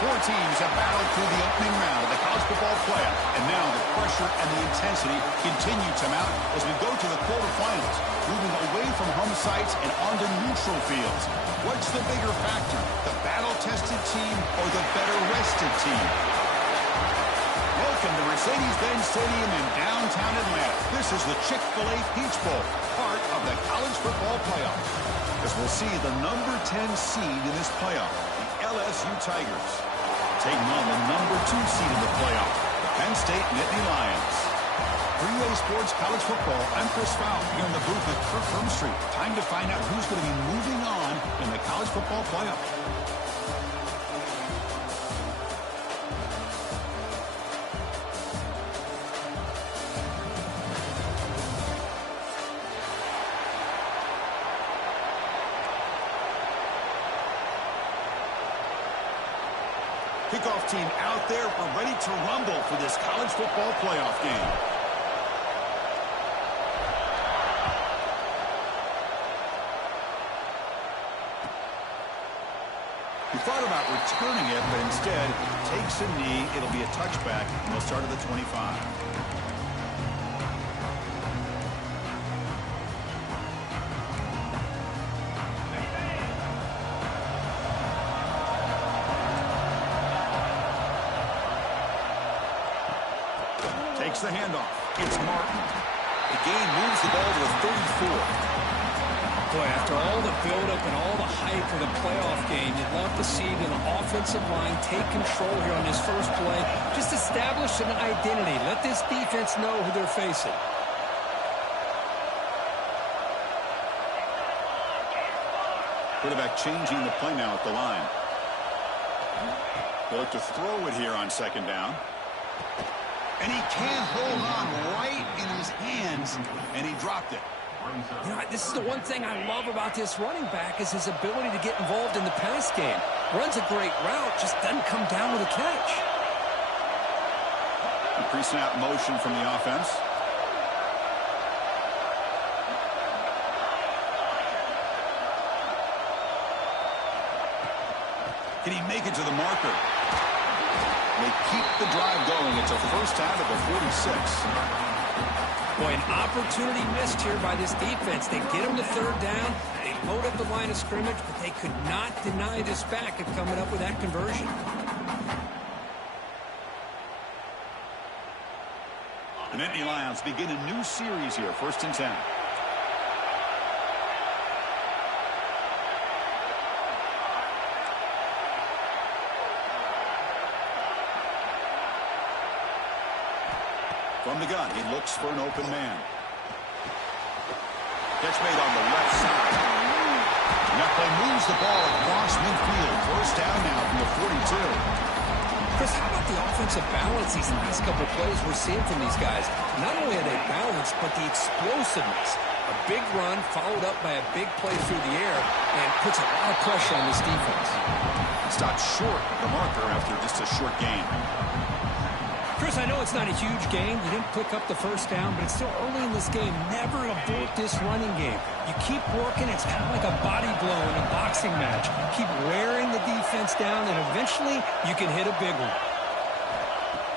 Four teams have battled through the opening round of the college football playoff, and now the pressure and the intensity continue to mount as we go to the quarterfinals, moving away from home sites and onto neutral fields. What's the bigger factor, the battle-tested team or the better-rested team? Welcome to Mercedes-Benz Stadium in downtown Atlanta. This is the Chick-fil-A Peach Bowl, part of the college football playoff. As we'll see the number 10 seed in this playoff, the LSU Tigers, taking on the number 2 seed in the playoff, the Penn State Nittany Lions. Three-way sports college football. I'm Chris Fowl here in the booth with Kirk Hermstreet. Time to find out who's going to be moving on in the college football playoff. Kickoff team out there. We're ready to rumble for this college football playoff game. He thought about returning it, but instead takes a knee. It'll be a touchback, and they'll start at the 25. Takes the handoff. It's Martin. The gain moves the ball to the 34. Boy, after all the buildup and all the hype for the playoff game, you'd love to see the offensive line take control here on this first play. Just establish an identity. Let this defense know who they're facing. Quarterback changing the play now at the line. They'll look to throw it here on second down. And he can't hold on right in his hands, and he dropped it. You know, this is the one thing I love about this running back is his ability to get involved in the pass game. Runs a great route, just doesn't come down with a catch. A pre-snap motion from the offense. Can he make it to the marker? They keep the drive going. It's a first down at the 46. Boy, an opportunity missed here by this defense. They get them to third down. They load up the line of scrimmage, but they could not deny this back of coming up with that conversion. The Nittany Lions begin a new series here, 1st and 10. From the gun, he looks for an open man. Catch made on the left side. And that play moves the ball across midfield. First down now from the 42. Chris, how about the offensive balance these last couple of plays we're seeing from these guys? Not only are they balanced, but the explosiveness. A big run followed up by a big play through the air and puts a lot of pressure on this defense. Stopped short of the marker after just a short gain. Chris, I know it's not a huge gain. You didn't pick up the first down, but it's still early in this game. Never abort this running game. You keep working. It's kind of like a body blow in a boxing match. Keep wearing the defense down, and eventually you can hit a big one.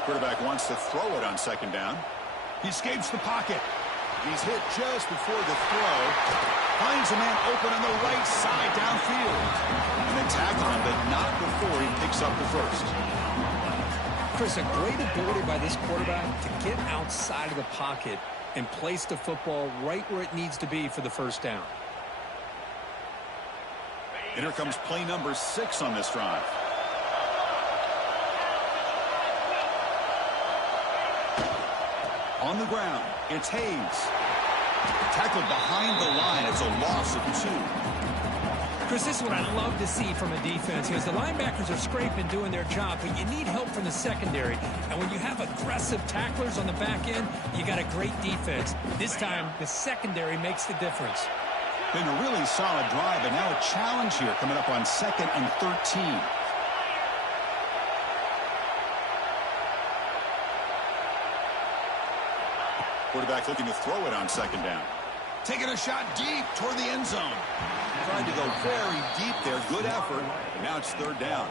Quarterback wants to throw it on second down. He escapes the pocket. He's hit just before the throw. Finds a man open on the right side downfield. And they tackle him, but not before he picks up the first. Chris, a great ability by this quarterback to get outside of the pocket and place the football right where it needs to be for the first down. And here comes play number 6 on this drive. On the ground, it's Hayes. Tackled behind the line. It's a loss of 2. Chris, this is what I love to see from a defense. Because the linebackers are scraping, doing their job, but you need help from the secondary. And when you have aggressive tacklers on the back end, you got a great defense. This time, the secondary makes the difference. Been a really solid drive, and now a challenge here coming up on 2nd and 13. Quarterback looking to throw it on second down. Taking a shot deep toward the end zone. Tried to go very deep there. Good effort. Now it's third down.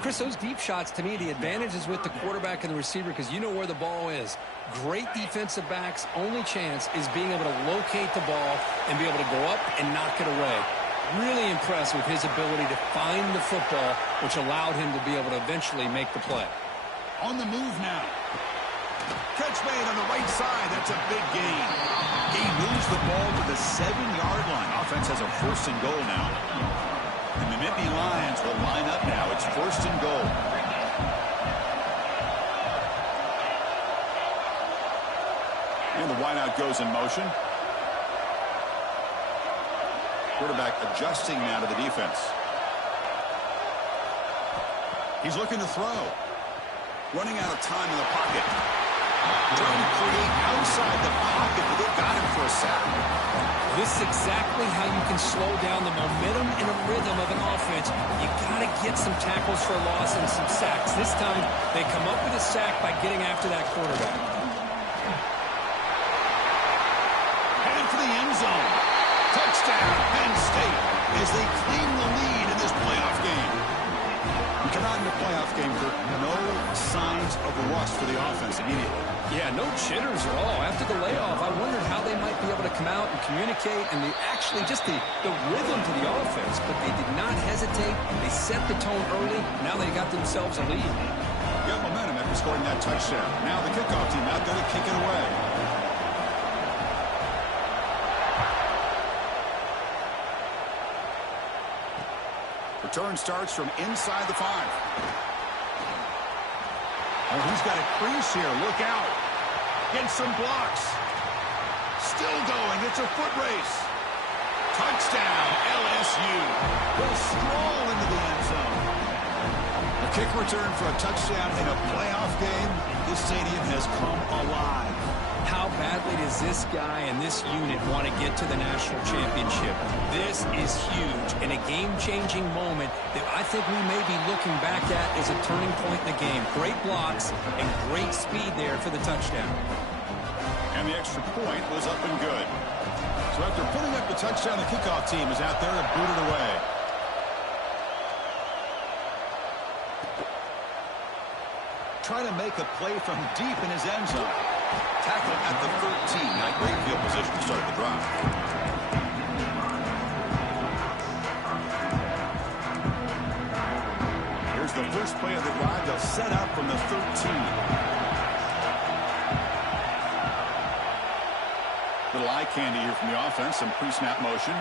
Chris, those deep shots, to me, the advantage is with the quarterback and the receiver because you know where the ball is. Great defensive backs' only chance is being able to locate the ball and be able to go up and knock it away. Really impressed with his ability to find the football, which allowed him to be able to eventually make the play. On the move now. Catch made on the right side. That's a big gain. He moves the ball to the 7-yard line. Offense has a 1st and goal now. The Mimimpi Lions will line up now. It's 1st and goal. And the wideout goes in motion. Quarterback adjusting now to the defense. He's looking to throw. Running out of time in the pocket. Trying to create outside the pocket, but they got him for a sack. This is exactly how you can slow down the momentum and a rhythm of an offense. You got to get some tackles for loss and some sacks. This time, they come up with a sack by getting after that quarterback. Headed for the end zone. Touchdown, Penn State, as they claim the lead in this playoff game. We come out in the playoff game, Kirk. No signs of rust for the offense immediately. Yeah, no jitters at all. After the layoff, I wondered how they might be able to come out and communicate and just the rhythm to the offense. But they did not hesitate. They set the tone early. Now they got themselves a lead. Got momentum after scoring that touchdown. Now the kickoff team out there to kick it away. Return starts from inside the 5. Oh, he's got a crease here. Look out. Getting some blocks. Still going. It's a foot race. Touchdown, LSU. Will stroll into the end zone. A kick return for a touchdown in a playoff game. This stadium has come alive. How badly does this guy and this unit want to get to the national championship? This is huge and a game-changing moment that I think we may be looking back at as a turning point in the game. Great blocks and great speed there for the touchdown. And the extra point was up and good. So after putting up the touchdown, the kickoff team is out there to boot it away. Trying to make a play from deep in his end zone. Tackle at the 13. Not great field position to start the drive. Here's the first play of the drive. They'll set up from the 13. Little eye candy here from the offense. Some pre-snap motion.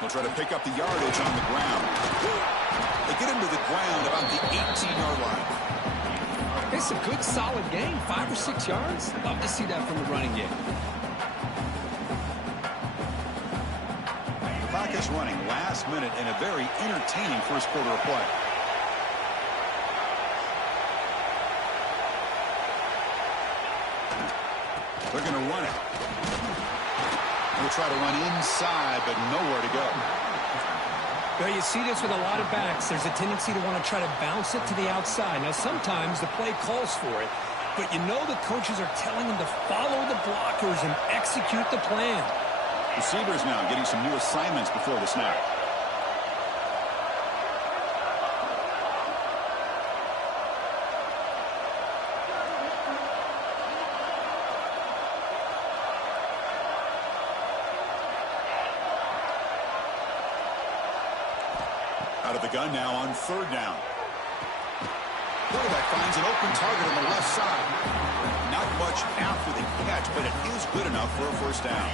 They'll try to pick up the yardage on the ground. They get him to the ground about the 18-yard line. It's a good, solid game. 5 or 6 yards. Love to see that from the running game. Clock is running last minute in a very entertaining first quarter of play. They're going to run it. They'll try to run inside, but nowhere to go. Well, you see this with a lot of backs. There's a tendency to want to try to bounce it to the outside. Now, sometimes the play calls for it, but you know the coaches are telling them to follow the blockers and execute the plan. Receivers now getting some new assignments before the snap. Out of the gun now on 3rd down. Quarterback finds an open target on the left side. Not much after the catch, but it is good enough for a 1st down.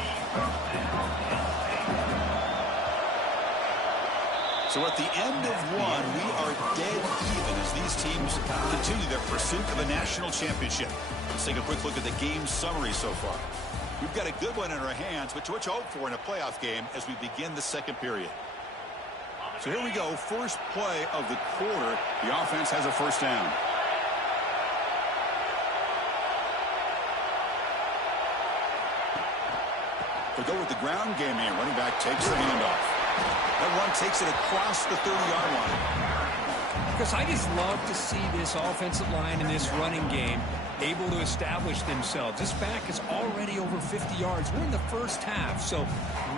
So at the end of 1, we are dead even as these teams continue their pursuit of a national championship. Let's take a quick look at the game summary so far. We've got a good one in our hands, but what you hope for in a playoff game as we begin the 2nd period. So here we go, first play of the quarter. The offense has a 1st down. They go with the ground game here. Running back takes the handoff. That one takes it across the 30-yard line. Because I just love to see this offensive line in this running game able to establish themselves. This back is already over 50 yards. We're in the first half, so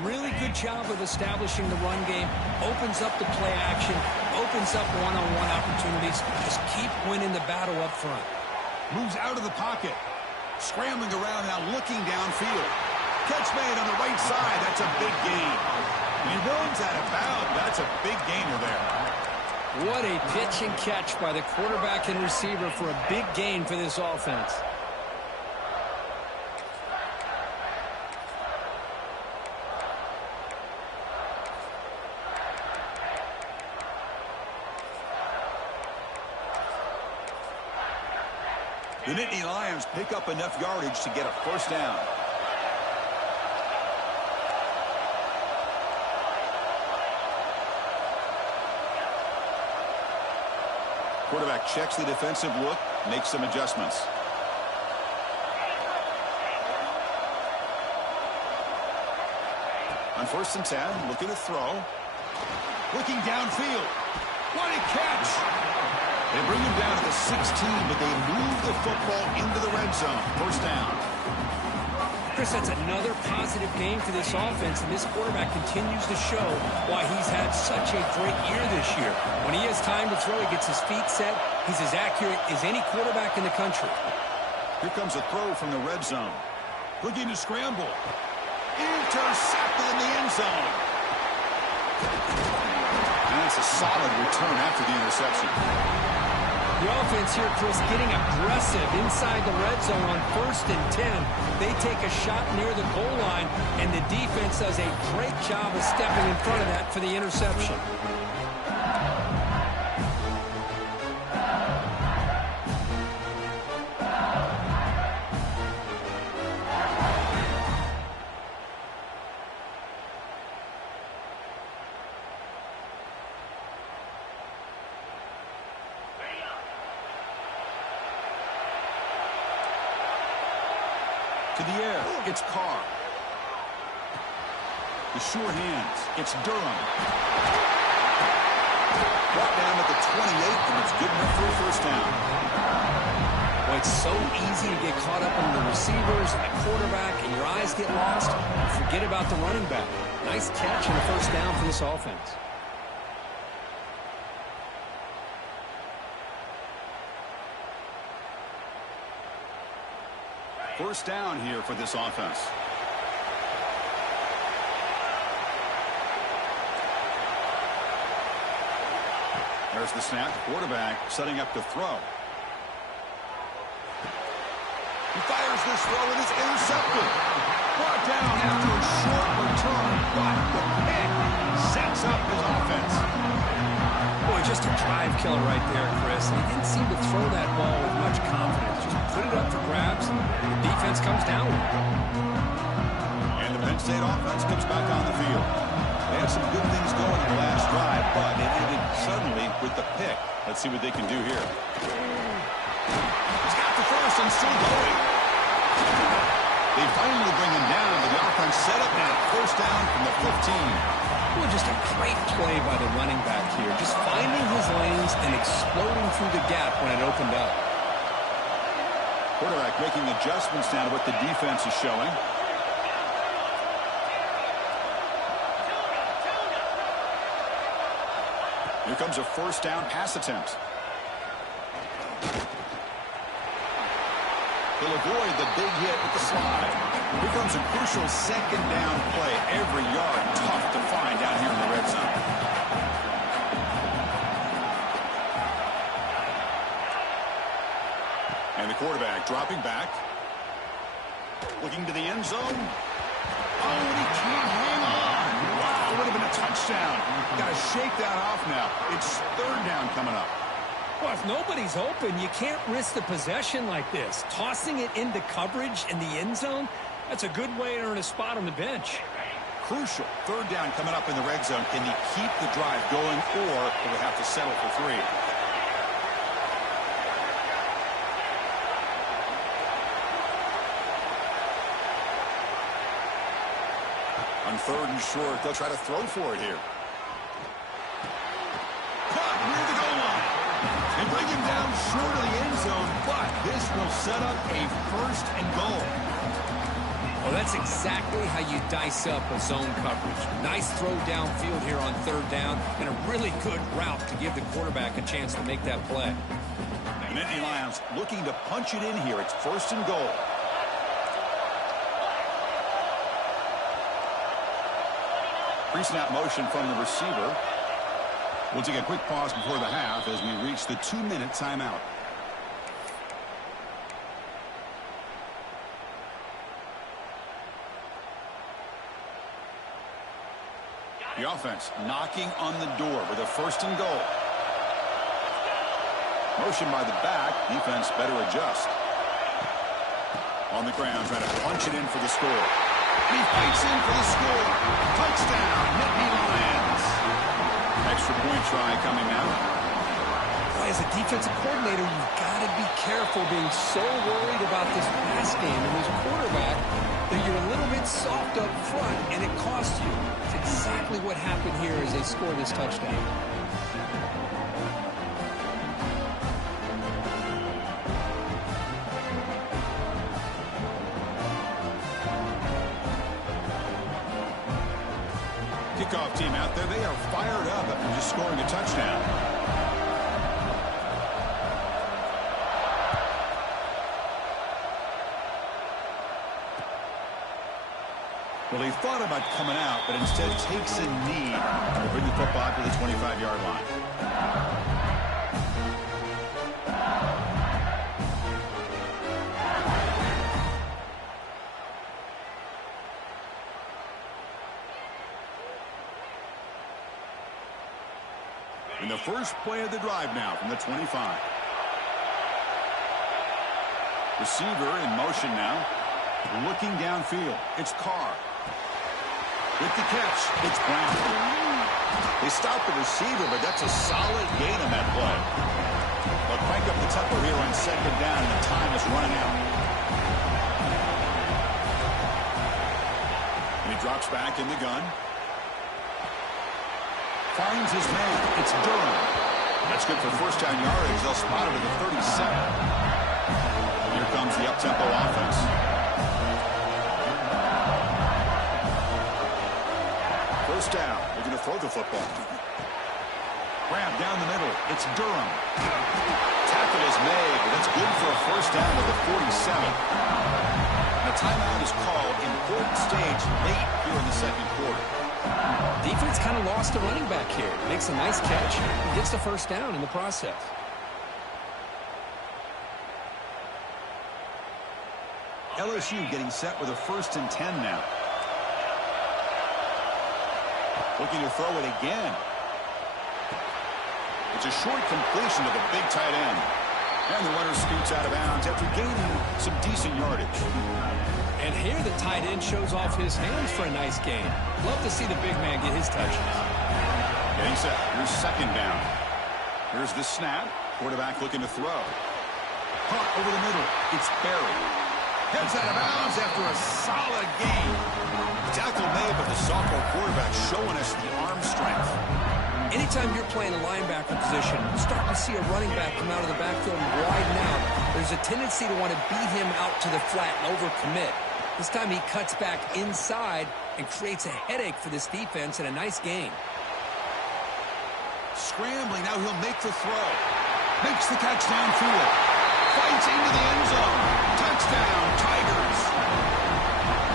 really good job of establishing the run game. Opens up the play action, opens up one-on-one opportunities. Just keep winning the battle up front. Moves out of the pocket. Scrambling around now, looking downfield. Catch made on the right side. That's a big gain. He runs out of bounds. That's a big gainer there. What a pitch and catch by the quarterback and receiver for a big gain for this offense. The Nittany Lions pick up enough yardage to get a first down. Quarterback checks the defensive look, makes some adjustments. On 1st and 10, looking to throw. Looking downfield. What a catch! They bring him down to the 16, but they move the football into the red zone. First down. Chris, that's another positive game for this offense, and this quarterback continues to show why he's had such a great year this year. When he has time to throw, he gets his feet set. He's as accurate as any quarterback in the country. Here comes a throw from the red zone. Looking to scramble. Intercepted in the end zone. And it's a solid return after the interception. The offense here, Chris, getting aggressive inside the red zone on 1st and 10. They take a shot near the goal line, and the defense does a great job of stepping in front of that for the interception. To the air, it's Carr. The sure hands, it's Durham. Brought down at the 28, and it's good enough for a first down. Well, it's so easy to get caught up in the receivers and the quarterback, and your eyes get lost. Forget about the running back. Nice catch and a first down for this offense. First down here for this offense. There's the snap. Quarterback setting up to throw. He fires this throw and is intercepted. Brought down after a short return, but the pick sets up his offense. Boy, just a drive killer right there, Chris. He didn't seem to throw that ball with much confidence. Just put it up for grabs, and the defense comes down with it. And the Penn State offense comes back on the field. They had some good things going in the last drive, but it ended suddenly with the pick. Let's see what they can do here. He's got the first and still going. They finally bring him down, but the offense set up now. First down from the 15. Well, just a great play by the running back here. Just finding his lanes and exploding through the gap when it opened up. Quarterback making adjustments now to what the defense is showing. Here comes a first down pass attempt. He'll avoid the big hit with the slide. Here comes a crucial second down play. Every yard tough to find down here in the red zone. And the quarterback dropping back. Looking to the end zone. Oh, and he can't hang on. Wow, would have been a touchdown. Got to shake that off now. It's third down coming up. Well, if nobody's open, you can't risk the possession like this. Tossing it into coverage in the end zone, that's a good way to earn a spot on the bench. Crucial. Third down coming up in the red zone. Can he keep the drive going, or will he have to settle for 3? On third and short, they'll try to throw for it here. Caught near the goal line. They bring him down short of the end zone, but this will set up a first and goal. Well, that's exactly how you dice up a zone coverage. Nice throw downfield here on third down, and a really good route to give the quarterback a chance to make that play. The Nittany Lions looking to punch it in here. It's 1st and goal. Pre-snap motion from the receiver. We'll take a quick pause before the half as we reach the 2-minute timeout. The offense knocking on the door with a 1st and goal. Motion by the back. Defense better adjust. On the ground, trying to punch it in for the score. He fights in for the score. Touchdown, Nittany Lions. Extra point try coming now. Boy, as a defensive coordinator, you've got to be careful being so worried about this pass game and this quarterback that you're a little bit soft up front, and it costs you. It's exactly what happened here as they score this touchdown. Kickoff team out there, they are fired up after just scoring a touchdown. Well, he thought about coming out, but instead takes a knee to bring the football to the 25-yard line. In the first play of the drive now from the 25. Receiver in motion now. Looking downfield. It's Carr. With the catch, it's Brown. They stop the receiver, but that's a solid gain on that play. They'll crank up the tempo here on 2nd down, and the time is running out. And he drops back in the gun. Finds his man. It's Durham. That's good for 1st down yardage. They'll spot it at the 37. Here comes the up-tempo offense. First down. They're going to throw the football. Grab down the middle. It's Durham. Tackle is made, but that's good for a 1st down at the 47. The timeout is called. Important stage late here in the 2nd quarter. Defense kind of lost the running back here. Makes a nice catch and gets the 1st down in the process. LSU getting set with a 1st and 10 now. Looking to throw it again. It's a short completion to the big tight end. And the runner scoots out of bounds after gaining some decent yardage. And here the tight end shows off his hands for a nice gain. Love to see the big man get his touches. Getting set. Here's 2nd down. Here's the snap. Quarterback looking to throw. Caught over the middle. It's Barry. Heads out of bounds after a solid gain. Tackle made, but the sophomore quarterback showing us the arm strength. Anytime you're playing a linebacker position, you start to see a running back come out of the backfield and widen out. There's a tendency to want to beat him out to the flat and overcommit. This time he cuts back inside and creates a headache for this defense and a nice gain. Scrambling, now he'll make the throw. Makes the catch downfield. Fights into the end zone. Touchdown, Tigers.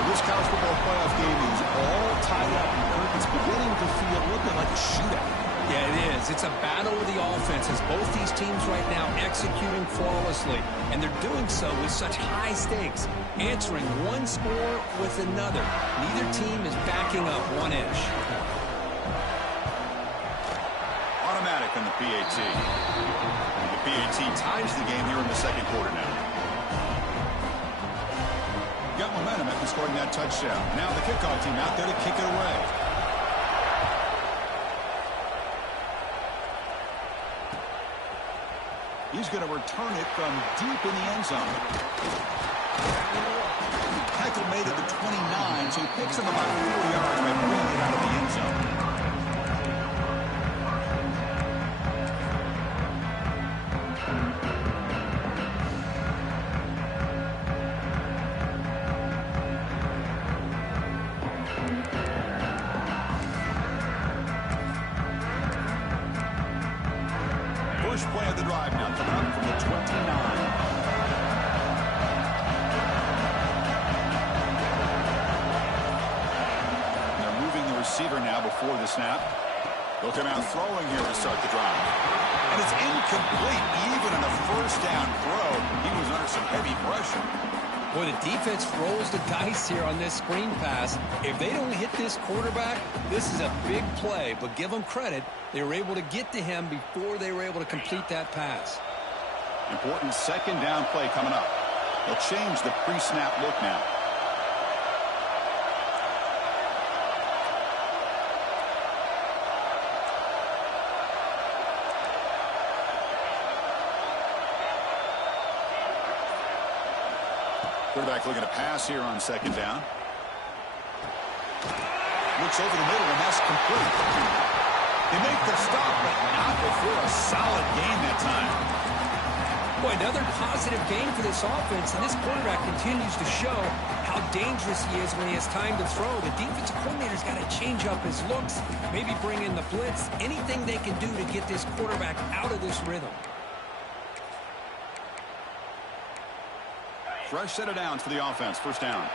This college football playoff game is all tied up, and Kirk, it's beginning to feel a little bit like a shootout. Yeah, it is. It's a battle of the offenses. Both these teams right now executing flawlessly, and they're doing so with such high stakes, answering one score with another. Neither team is backing up 1 inch. Automatic on the PAT. The PAT ties the game here in the 2nd quarter now. Got momentum after scoring that touchdown. Now the kickoff team out there to kick it away. He's going to return it from deep in the end zone. Tackle made at the 29, so he picks him about 4 yards by bringing it out of the end zone. First play of the drive now coming up from the 29. Receiver now before the snap. They'll come out throwing here to start the drive. And it's incomplete. Even on a first down throw, he was under some heavy pressure. Boy, the defense rolls the dice here on this screen pass. If they don't hit this quarterback, this is a big play. But give them credit. They were able to get to him before they were able to complete that pass. Important second down play coming up. They'll change the pre-snap look now. Quarterback looking to pass here on second down. Looks over the middle, and that's complete. They make the stop, but not before a solid gain that time. Boy, another positive gain for this offense, and this quarterback continues to show how dangerous he is when he has time to throw. The defensive coordinator's got to change up his looks, maybe bring in the blitz, anything they can do to get this quarterback out of this rhythm. Fresh set of downs for the offense. First down.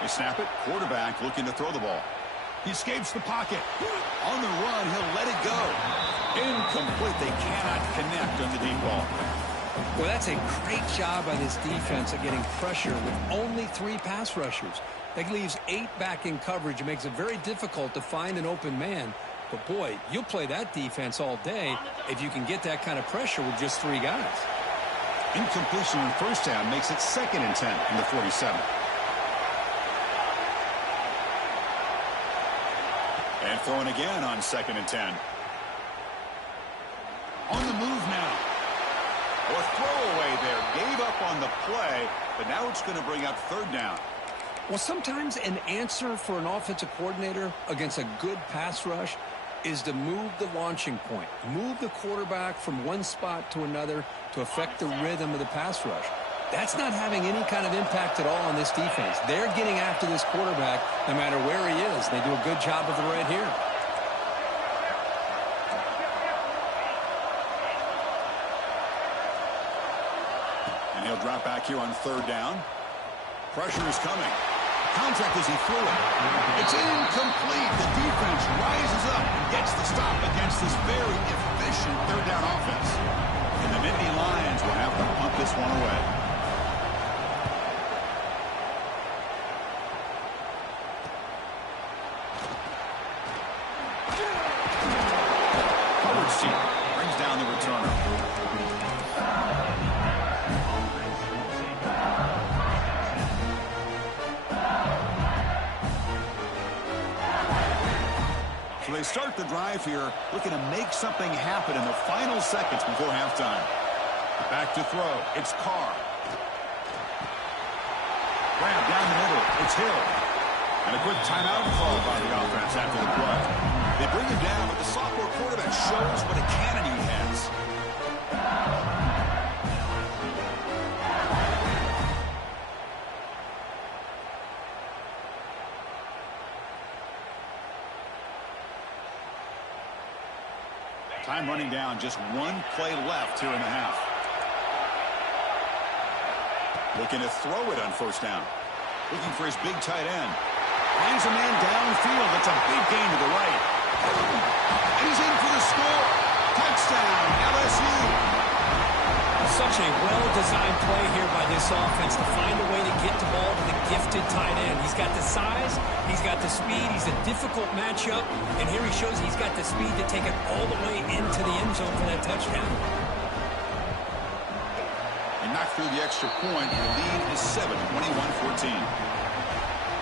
They snap it. Quarterback looking to throw the ball. He escapes the pocket. On the run, he'll let it go. Incomplete. They cannot connect on the deep ball. Well, that's a great job by this defense at getting pressure with only 3 pass rushers. That leaves 8 back in coverage. It makes it very difficult to find an open man. But, boy, you'll play that defense all day if you can get that kind of pressure with just 3 guys. Incompletion on first down makes it 2nd and 10 from the 47. And throwing again on 2nd and 10. On the move now. A throwaway there. Gave up on the play, but now it's going to bring up 3rd down. Well, sometimes an answer for an offensive coordinator against a good pass rush is to move the launching point. Move the quarterback from one spot to another to affect the rhythm of the pass rush. That's not having any kind of impact at all on this defense. They're getting after this quarterback no matter where he is. They do a good job of it right here. And he'll drop back here on 3rd down. Pressure is coming. Contact as he threw it. It's incomplete. The defense rises up and gets the stop against this very efficient 3rd down offense. And the Nittany Lions will have to punt this one away. Howard Seat brings down the returner. So they start the drive here, looking to make something happen in the final seconds before halftime. Back to throw. It's Carr. Grab down the middle. It's Hill. And a quick timeout call by the offense after the play. They bring him down, but the sophomore quarterback shows what a cannon he has. Time running down, just 1 play left here in the half. Looking to throw it on first down. Looking for his big tight end. Finds a man downfield. That's a big gain to the right. And he's in for the score. Touchdown, LSU. Such a well-designed play here by this offense to find a way to get the ball to the gifted tight end. He's got the size, he's got the speed, he's a difficult matchup, and here he shows he's got the speed to take it all the way into the end zone for that touchdown. And knocked through the extra point, the lead is 7, 21-14.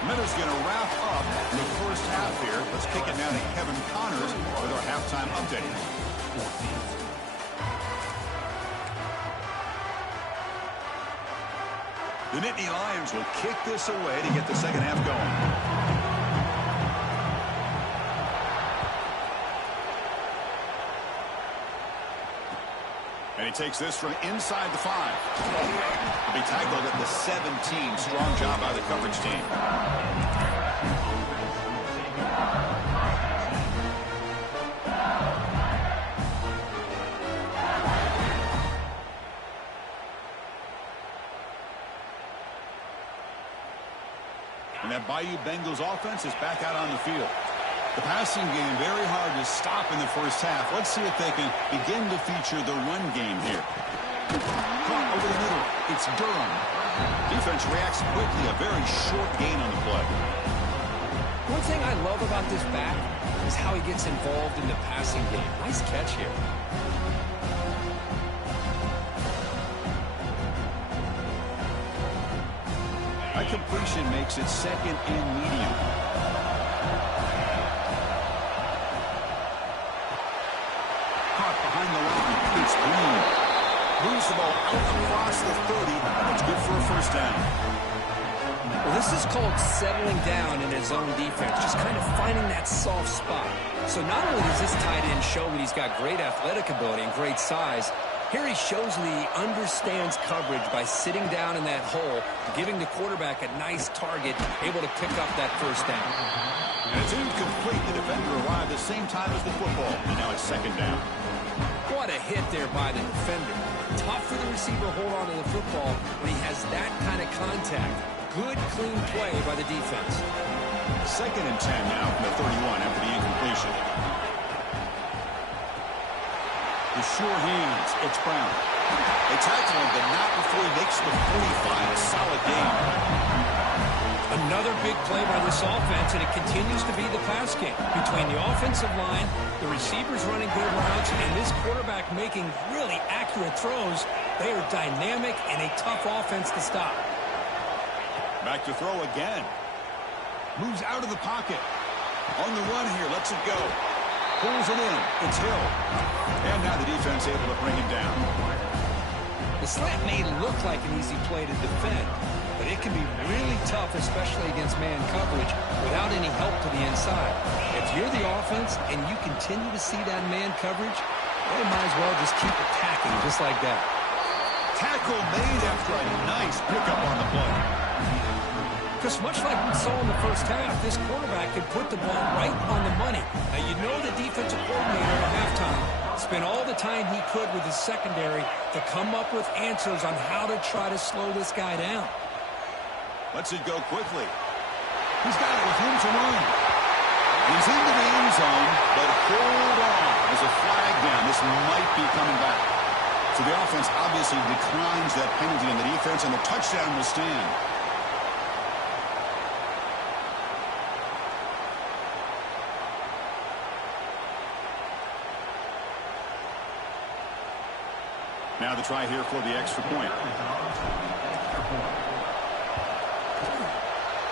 Meadows going to wrap up the first half here. Let's kick it now to Kevin Connors with our halftime update. The Nittany Lions will kick this away to get the second half going. And he takes this from inside the 5. He'll be tackled at the 17. Strong job by the coverage team. And that Bayou Bengals offense is back out on the field. The passing game very hard to stop in the first half. Let's see if they can begin to feature the run game here. Caught over the middle. It's Durham. Defense reacts quickly. A very short gain on the play. One thing I love about this back is how he gets involved in the passing game. Nice catch here. A completion makes it 2nd and medium. Caught behind the line. It's Green. Moves the ball out across the 30. It's good for a first down. Well, this is called settling down in his own defense, just kind of finding that soft spot. So not only does this tight end show that he's got great athletic ability and great size, here he shows that he understands coverage by sitting down in that hole, giving the quarterback a nice target, able to pick up that first down. And it's incomplete. The defender arrived the same time as the football, and now it's 2nd down. What a hit there by the defender. Tough for the receiver to hold on to the football when he has that kind of contact. Good, clean play by the defense. 2nd and 10 now from the 31 after the incompletion. The sure hands. It's Brown. They tackle him, but not before he makes the 45. A solid game. Another big play by this offense, and it continues to be the pass game. Between the offensive line, the receivers running good routes, and this quarterback making really accurate throws, they are dynamic and a tough offense to stop. Back to throw again. Moves out of the pocket. On the run here, lets it go. Pulls it in. It's Hill. And now the defense able to bring him down. The slant may look like an easy play to defend, but it can be really tough, especially against man coverage, without any help to the inside. If you're the offense and you continue to see that man coverage, they might as well just keep attacking just like that. Tackle made after a nice pickup on the play. Because much like we saw in the first half, this quarterback could put the ball right on the money. Now, you know the defensive coordinator at halftime spent all the time he could with his secondary to come up with answers on how to try to slow this guy down. Lets it go quickly. He's got it with him to run. He's into the end zone, but hold on. There's a flag down. This might be coming back. So the offense obviously declines that penalty on the defense, and the touchdown will stand. Now the try here for the extra point.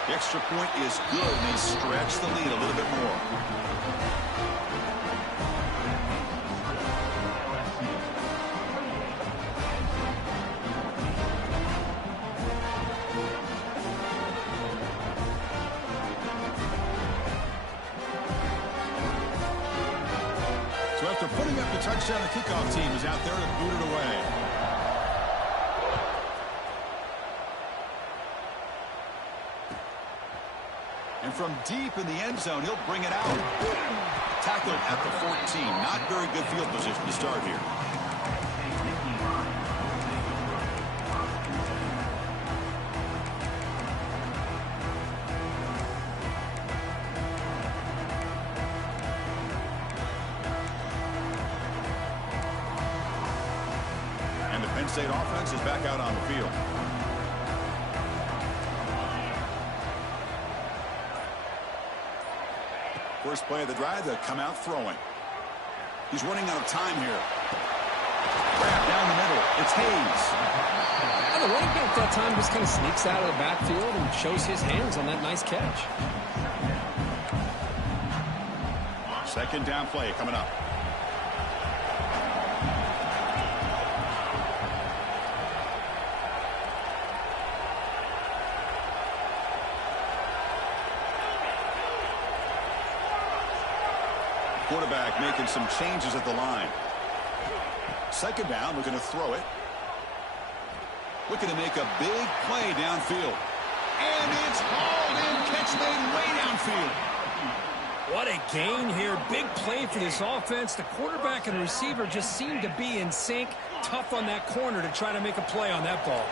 The extra point is good, and they stretch the lead a little bit more. So after putting up the touchdown, the kickoff team is out there to boot it away. And from deep in the end zone, he'll bring it out. Tackled at the 14. Not very good field position to start here. And the Penn State offense is back out on the field. First play of the drive, they'll come out throwing. He's running out of time here. Grab down the middle. It's Hayes. Now the running back that time just kind of sneaks out of the backfield and shows his hands on that nice catch. Second down play coming up. Quarterback making some changes at the line. Second down, looking to throw it. Looking to make a big play downfield. And it's hauled in. Catch made way downfield. What a gain here. Big play for this offense. The quarterback and receiver just seem to be in sync. Tough on that corner to try to make a play on that ball.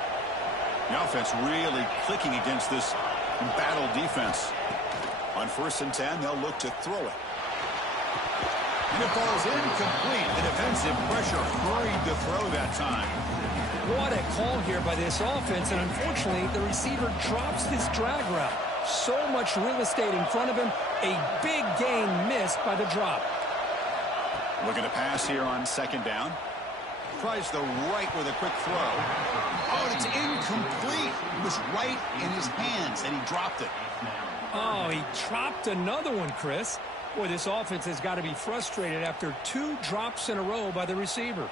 The offense really clicking against this embattled defense. On 1st and 10, they'll look to throw it. And it falls incomplete. The defensive pressure hurried to throw that time. What a call here by this offense, and unfortunately, the receiver drops this drag route. So much real estate in front of him. A big gain missed by the drop. Looking to pass here on 2nd down. Tries the right with a quick throw. Oh, it's incomplete. It was right in his hands, and he dropped it. Oh, he dropped another one, Chris. Boy, this offense has got to be frustrated after 2 drops in a row by the receiver.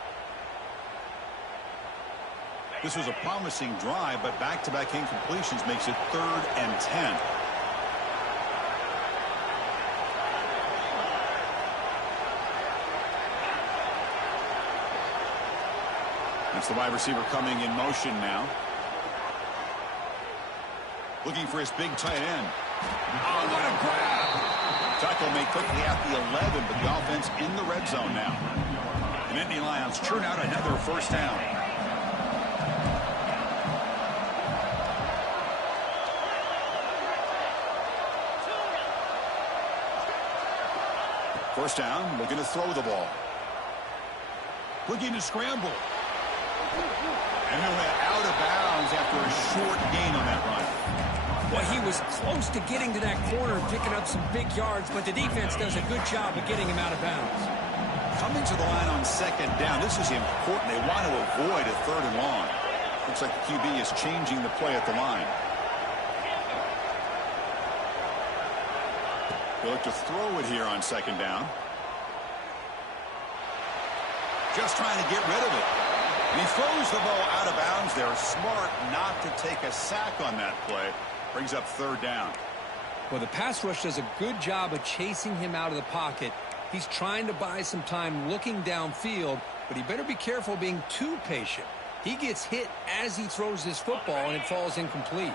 This was a promising drive, but back-to-back incompletions makes it 3rd and 10. That's the wide receiver coming in motion now. Looking for his big tight end. Oh, what a grab! Tackle made quickly at the 11, but the offense in the red zone now. And Indy Lions churn out another 1st down. First down, looking to throw the ball. Looking to scramble. And he went out of bounds after a short gain on that run. Well, he was close to getting to that corner and picking up some big yards, but the defense does a good job of getting him out of bounds. Coming to the line on 2nd down, this is important. They want to avoid a 3rd and long. Looks like the QB is changing the play at the line. They look to throw it here on 2nd down. Just trying to get rid of it. And he throws the ball out of bounds. They're smart not to take a sack on that play. Brings up 3rd down. Well, the pass rush does a good job of chasing him out of the pocket. He's trying to buy some time looking downfield, but he better be careful being too patient. He gets hit as he throws his football, and it falls incomplete.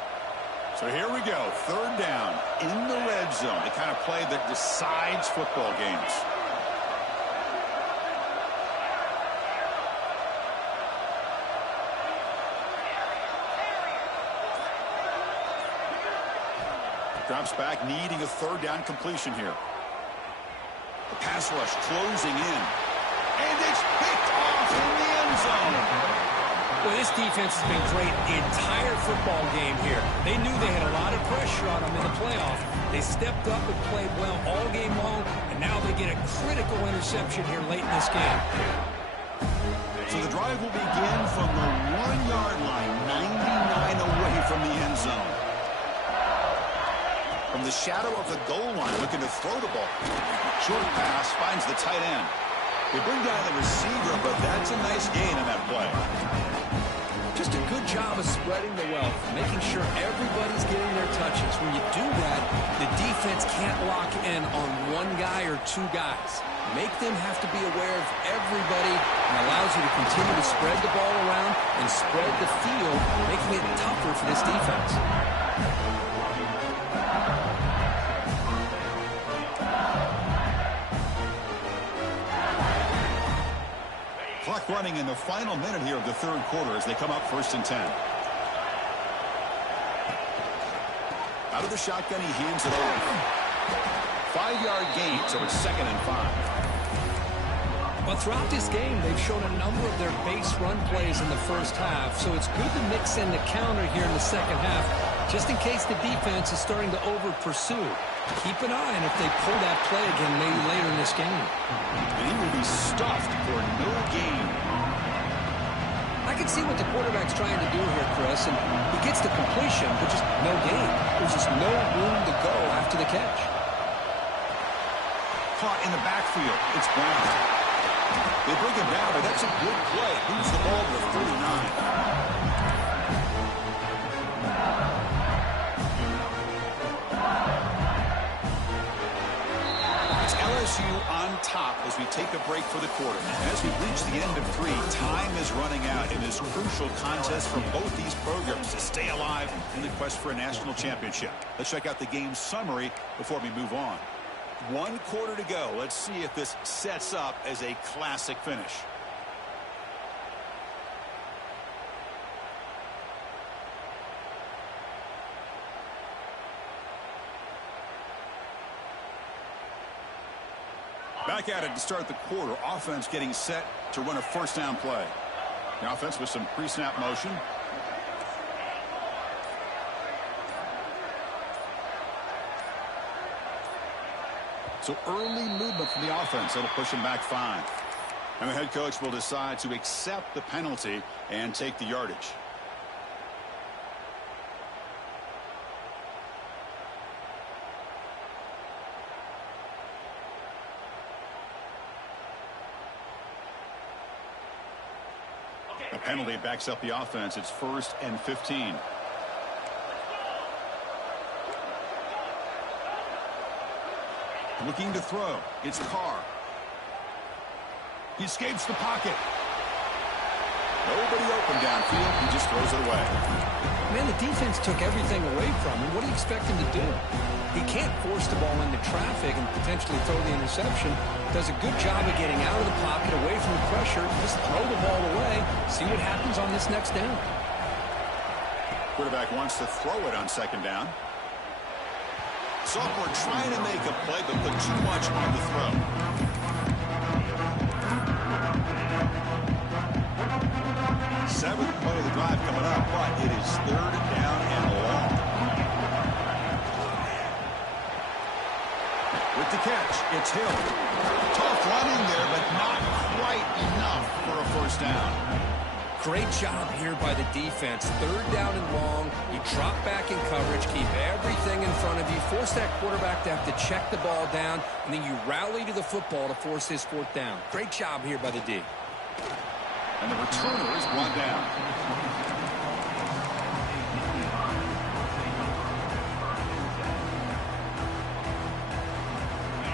So here we go, 3rd down in the red zone. The kind of play that decides football games. Drops back, needing a 3rd down completion here. The pass rush closing in. And it's picked off in the end zone. Well, this defense has been great the entire football game here. They knew they had a lot of pressure on them in the playoff. They stepped up and played well all game long, and now they get a critical interception here late in this game. So the drive will begin from the 1-yard line, 99 away from the end zone. From the shadow of the goal line, looking to throw the ball. Short pass finds the tight end. They bring down the receiver, but that's a nice gain in that play. Just a good job of spreading the wealth, making sure everybody's getting their touches. When you do that, the defense can't lock in on 1 guy or 2 guys. Make them have to be aware of everybody, and allows you to continue to spread the ball around and spread the field, making it tougher for this defense. Clock running in the final minute here of the 3rd quarter as they come up 1st and 10. Out of the shotgun, he hands it over. 5-yard gain, so it's 2nd and 5. Well, throughout this game, they've shown a number of their base run plays in the first half, so it's good to mix in the counter here in the second half, just in case the defense is starting to over-pursue. Keep an eye on if they pull that play again maybe later in this game. And he will be stuffed for no gain. I can see what the quarterback's trying to do here, Chris, and he gets the completion, but just no gain. There's just no room to go after the catch. Caught in the backfield. It's Brown. They bring him down, but that's a good play. Moves the ball to the 39. LSU on top as we take a break for the quarter. As we reach the end of 3, time is running out in this crucial contest for both these programs to stay alive in the quest for a national championship. Let's check out the game summary before we move on. 1 quarter to go. Let's see if this sets up as a classic finish. Back at it to start the quarter. Offense getting set to run a first down play. The offense with some pre-snap motion. So early movement from the offense. That'll push him back 5. And the head coach will decide to accept the penalty and take the yardage. A penalty backs up the offense. It's 1st and 15. Looking to throw. It's Carr. He escapes the pocket. Nobody open downfield. He just throws it away. Man, the defense took everything away from him. What do you expect him to do? He can't force the ball into traffic and potentially throw the interception. Does a good job of getting out of the pocket, away from the pressure. Just throw the ball away. See what happens on this next down. Quarterback wants to throw it on 2nd down. Sophomore trying to make a play, but put too much on the throw. Seventh play of the drive coming up, but it is 3rd down and long. With the catch, it's Hill. Tough running there, but not quite enough for a first down. Great job here by the defense. 3rd down and long. You drop back in coverage, keep everything in front of you, force that quarterback to have to check the ball down, and then you rally to the football to force this 4th down. Great job here by the D. And the returner is brought down.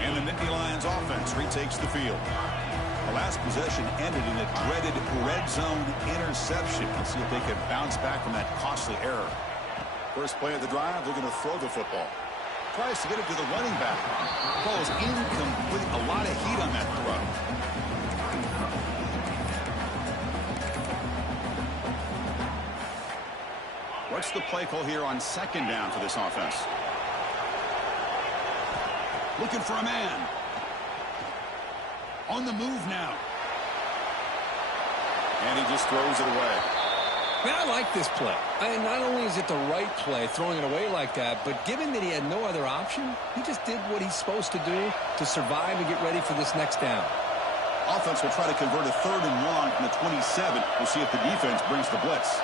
And the Nittany Lions offense retakes the field. The last possession ended in a dreaded red zone interception. Let's see if they can bounce back from that costly error. First play of the drive, they're going to throw the football. Tries to get it to the running back. Ball is incomplete. A lot of heat on that throw. What's the play call here on 2nd down for this offense? Looking for a man. On the move now. And he just throws it away. Man, I like this play. Not only is it the right play, throwing it away like that, but given that he had no other option, he just did what he's supposed to do to survive and get ready for this next down. Offense will try to convert a 3rd and long from the 27. We'll see if the defense brings the blitz.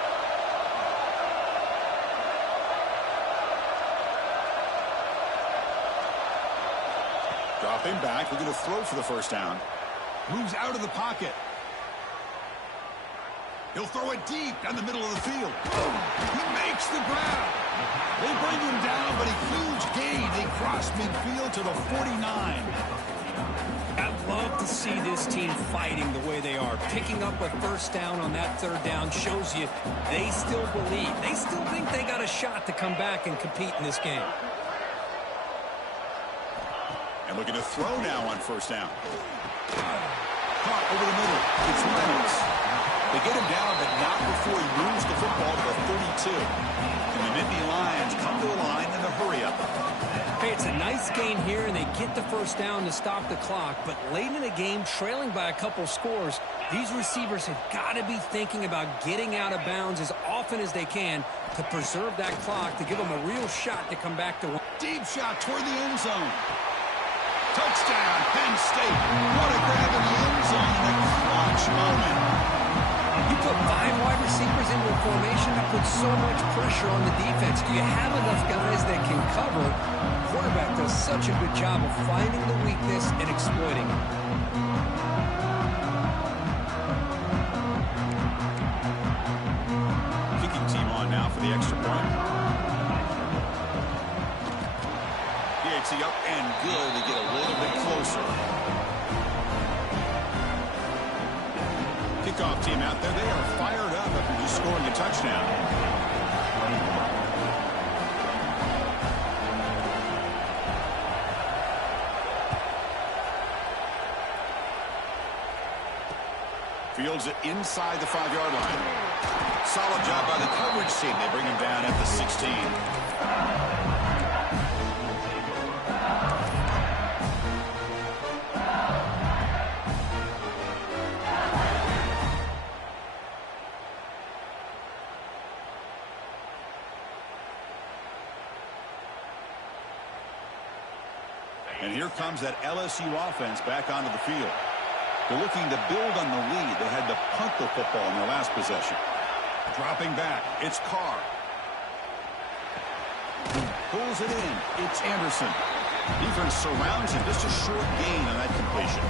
Dropping back. We're going to throw for the first down. Moves out of the pocket. He'll throw it deep down the middle of the field. He makes the grab. They bring him down, but a huge gain. They cross midfield to the 49. I'd love to see this team fighting the way they are. Picking up a first down on that 3rd down shows you they still believe. They still think they got a shot to come back and compete in this game. And looking to throw now on first down. Caught over the middle. It's Reynolds. They get him down, but not before he moves the football to the 32. And the Nittany Lions come to the line in a hurry-up. Hey, it's a nice gain here, and they get the first down to stop the clock. But late in the game, trailing by a couple scores, these receivers have got to be thinking about getting out of bounds as often as they can to preserve that clock, to give them a real shot to come back to one. Deep shot toward the end zone. Touchdown, Penn State. What a grab in the end zone in a clutch moment. You put 5 wide receivers into a formation that puts so much pressure on the defense. Do you have enough guys that can cover? The quarterback does such a good job of finding the weakness and exploiting it. Kicking team on now for the extra point. PAT up and good to get a little bit closer. kickoff team out there. They are fired up after just scoring a touchdown. Fields it inside the 5-yard line. Solid job by the coverage team. They bring him down at the 16. And here comes that LSU offense back onto the field. They're looking to build on the lead. They had to punt the football in their last possession. Dropping back, it's Carr. Pulls it in, it's Anderson. Defense surrounds him, just a short gain on that completion.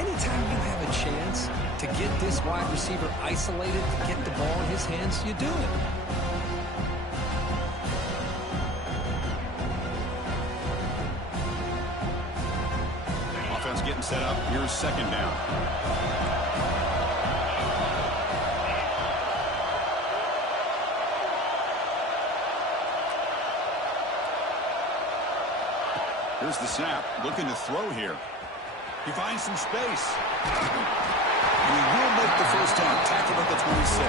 Anytime you have a chance to get this wide receiver isolated, to get the ball in his hands, you do it. Getting set up. Here's second down. Here's the snap. Looking to throw here. He finds some space. And he will make the first down. Tackled at the 26.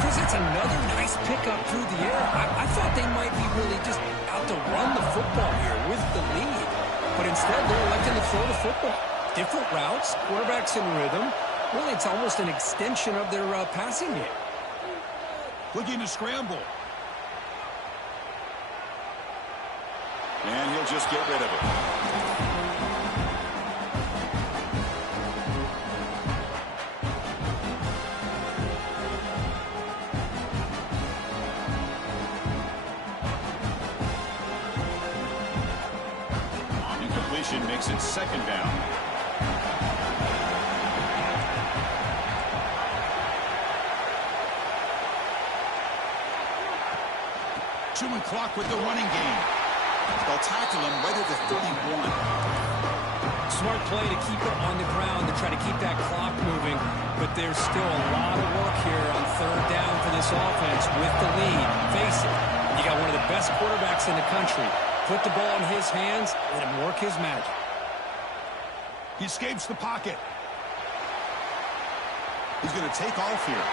Chris, it's another nice pickup through the air. I thought they might be really just out to run the football here with the lead. But instead, they're electing to throw the football. Different routes, quarterbacks in rhythm. Really, it's almost an extension of their passing game. Looking to scramble. And he'll just get rid of it. Makes it second down. Chewing clock with the running game. They'll tackle him right at the 31. Smart play to keep it on the ground to try to keep that clock moving, but there's still a lot of work here on third down for this offense with the lead. Face it, you got one of the best quarterbacks in the country. Put the ball in his hands, let him work his magic. He escapes the pocket. He's going to take off here.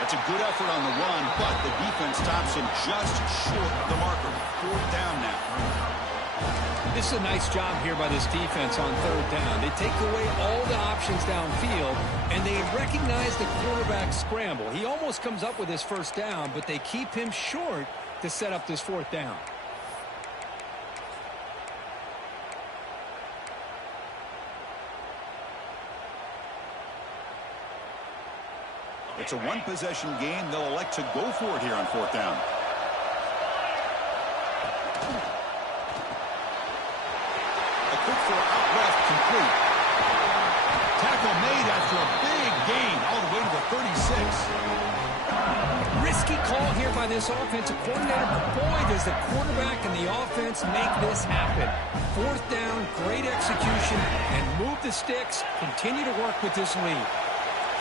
That's a good effort on the run, but the defense stops him just short of the marker. Fourth down now. This is a nice job here by this defense on third down. They take away all the options downfield, and they recognize the quarterback scramble. He almost comes up with his first down, but they keep him short to set up this fourth down. It's a one-possession game. They'll elect to go for it here on fourth down. A quick throw out left, complete. Tackle made after a big gain all the way to the 36. Risky call here by this offensive coordinator, but boy, does the quarterback and the offense make this happen. Fourth down, great execution, and move the sticks. Continue to work with this lead.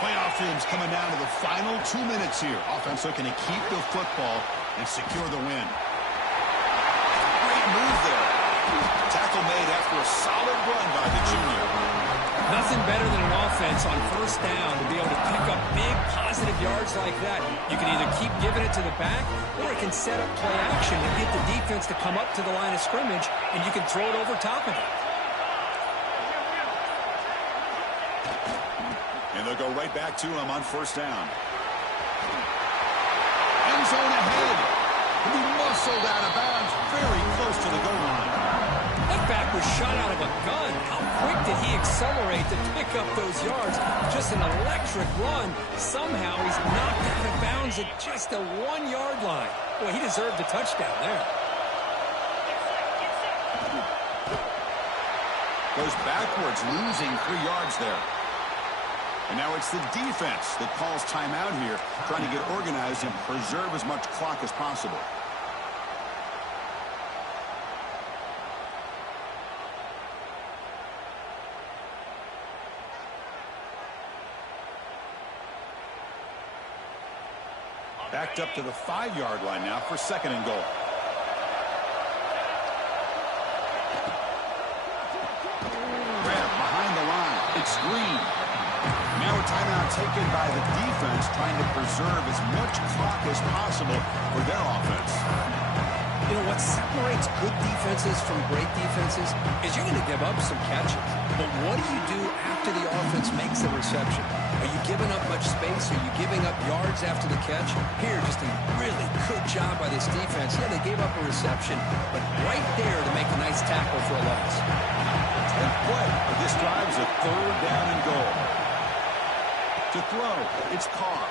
Playoff teams coming down to the final 2 minutes here. Offense looking to keep the football and secure the win. Great move there. Tackle made after a solid run by the junior. Nothing better than an offense on first down to be able to pick up big positive yards like that. You can either keep giving it to the back, or it can set up play action and get the defense to come up to the line of scrimmage, and you can throw it over top of it. And they'll go right back to him on first down. End zone ahead. He'll be muscled out of bounds very close to the goal line. That back was shot out of a gun. How quick did he accelerate to pick up those yards? Just an electric run. Somehow he's knocked out of bounds at just the 1-yard line. Well, he deserved a touchdown there. Goes backwards, losing 3 yards there. And now it's the defense that calls timeout here, trying to get organized and preserve as much clock as possible. Backed up to the 5-yard line now for 2nd and goal. Grab behind the line. It's Green. Now a timeout taken by the defense, trying to preserve as much clock as possible for their offense. You know, what separates good defenses from great defenses is you're going to give up some catches. But what do you do after the offense makes the reception? Are you giving up much space? Are you giving up yards after the catch? Here, just a really good job by this defense. Yeah, they gave up a reception, but right there to make a nice tackle for a loss. Good play. This drive is a 3rd down and goal. To throw, it's Carr.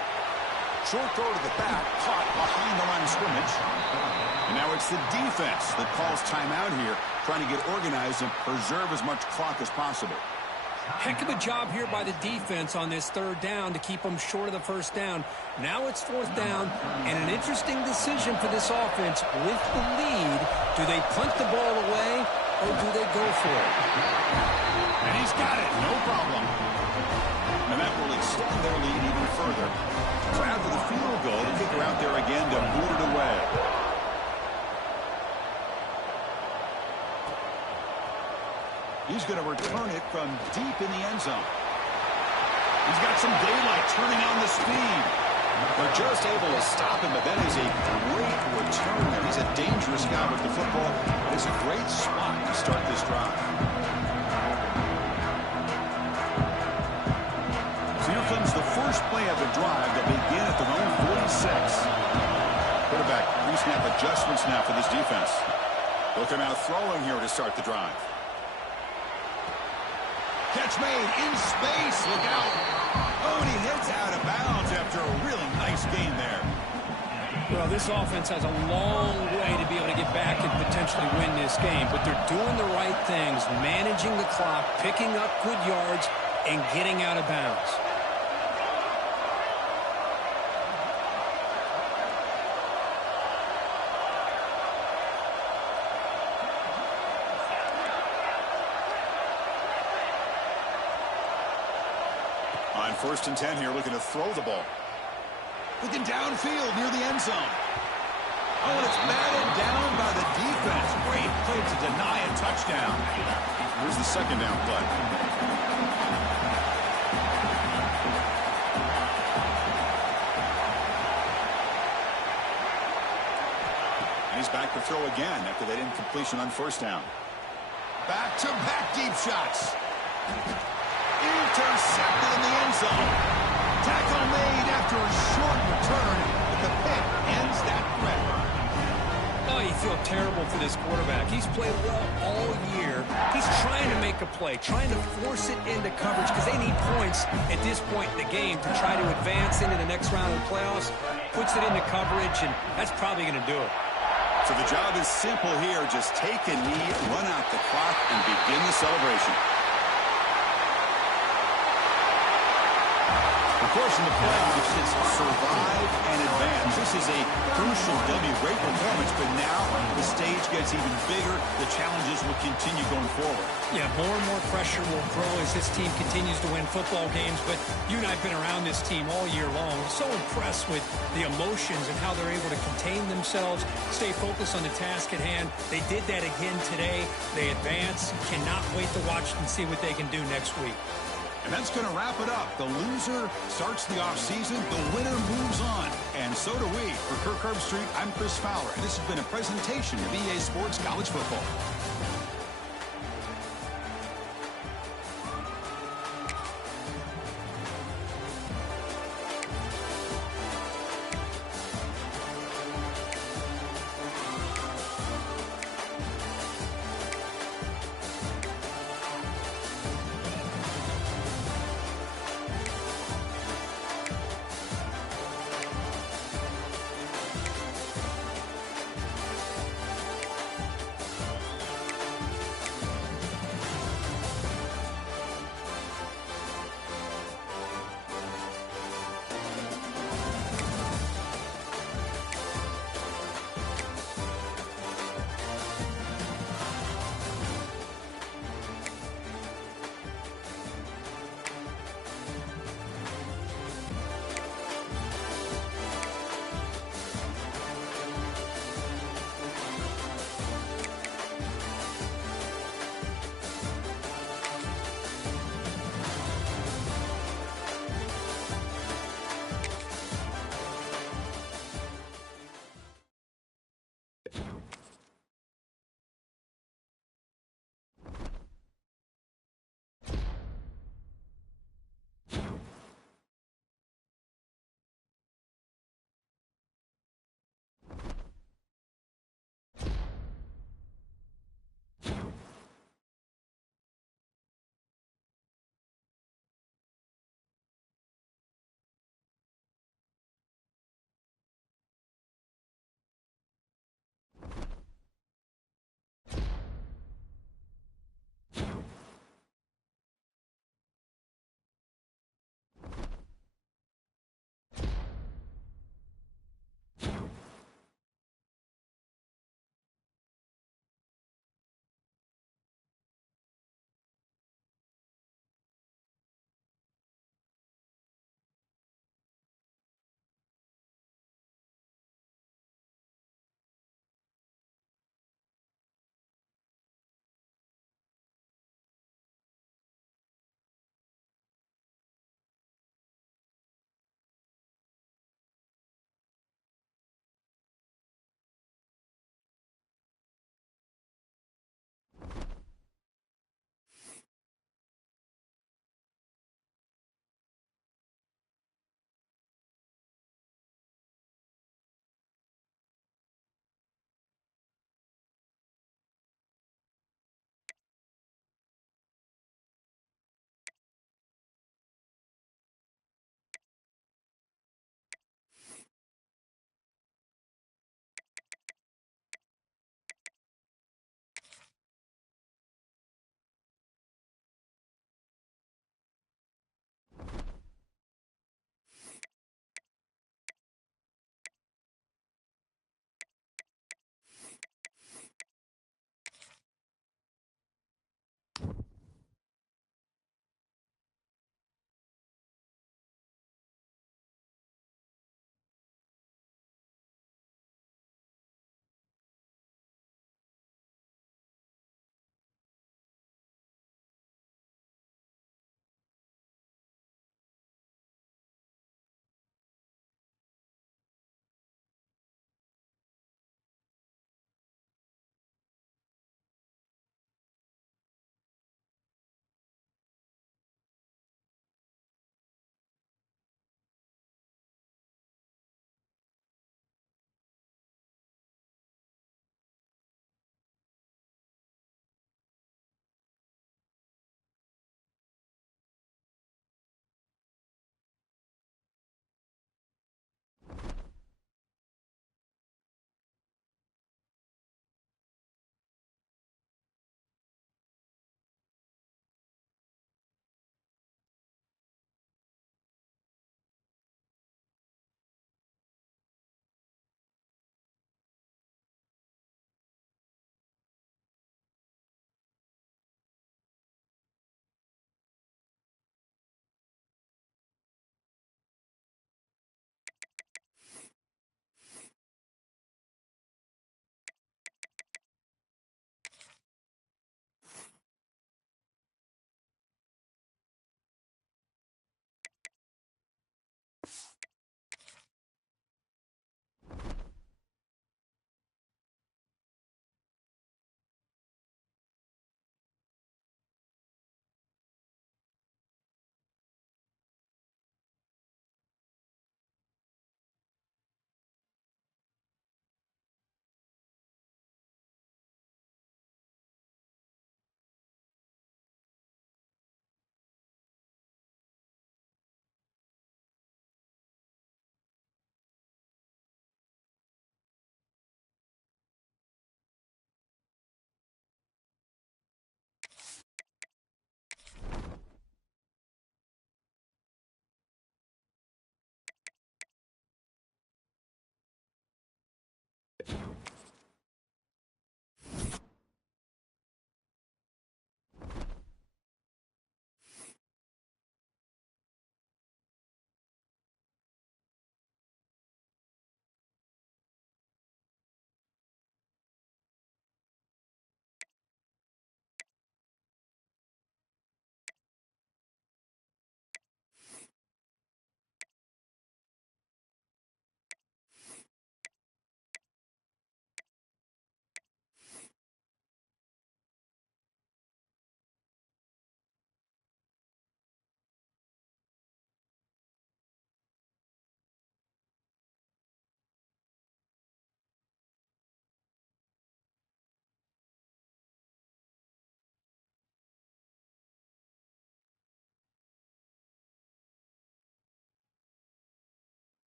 Short throw to the back, caught behind the line of scrimmage. And now it's the defense that calls timeout here, trying to get organized and preserve as much clock as possible. Heck of a job here by the defense on this 3rd down to keep them short of the 1st down. Now it's 4th down, and an interesting decision for this offense. With the lead, do they punt the ball away, or do they go for it? And he's got it, no problem. And that will extend their lead even further. So after the field goal, the kicker out there again to boot it away. He's going to return it from deep in the end zone. He's got some daylight turning on the speed. They're just able to stop him, but that is a great return there. He's a dangerous guy with the football. It's a great spot to start this drive. So here comes the first play of the drive that begin at their own 46. Quarterback pre-snap adjustments now for this defense. Looking out throwing here to start the drive. Catch made in space. Look out. Oh, and he hits out of bounds after a really nice gain there. Well, this offense has a long way to be able to get back and potentially win this game, but they're doing the right things, managing the clock, picking up good yards, and getting out of bounds. On 1st and 10 here, looking to throw the ball. Looking downfield near the end zone. Oh, and it's batted down by the defense. Great play to deny a touchdown. Here's the 2nd down play. And he's back to throw again after that incompletion on 1st down. Back-to-back deep shots. Intercepted in the end zone. Tackle made after a short return, but the pick ends that threat. Oh, you feel terrible for this quarterback. He's played well all year. He's trying to make a play, trying to force it into coverage because they need points at this point in the game to try to advance into the next round of the playoffs. Puts it into coverage, and that's probably going to do it. So the job is simple here. Just take a knee, run out the clock, and begin the celebration. Of course, in the playoffs, it's survive and advance. This is a crucial W. Great performance, but now the stage gets even bigger. The challenges will continue going forward. Yeah, more and more pressure will grow as this team continues to win football games, but you and I have been around this team all year long. So impressed with the emotions and how they're able to contain themselves, stay focused on the task at hand. They did that again today. They advance. Cannot wait to watch and see what they can do next week. And that's going to wrap it up. The loser starts the offseason. The winner moves on. And so do we. For Kirk Herbstreit, I'm Chris Fowler. And this has been a presentation of EA Sports College Football.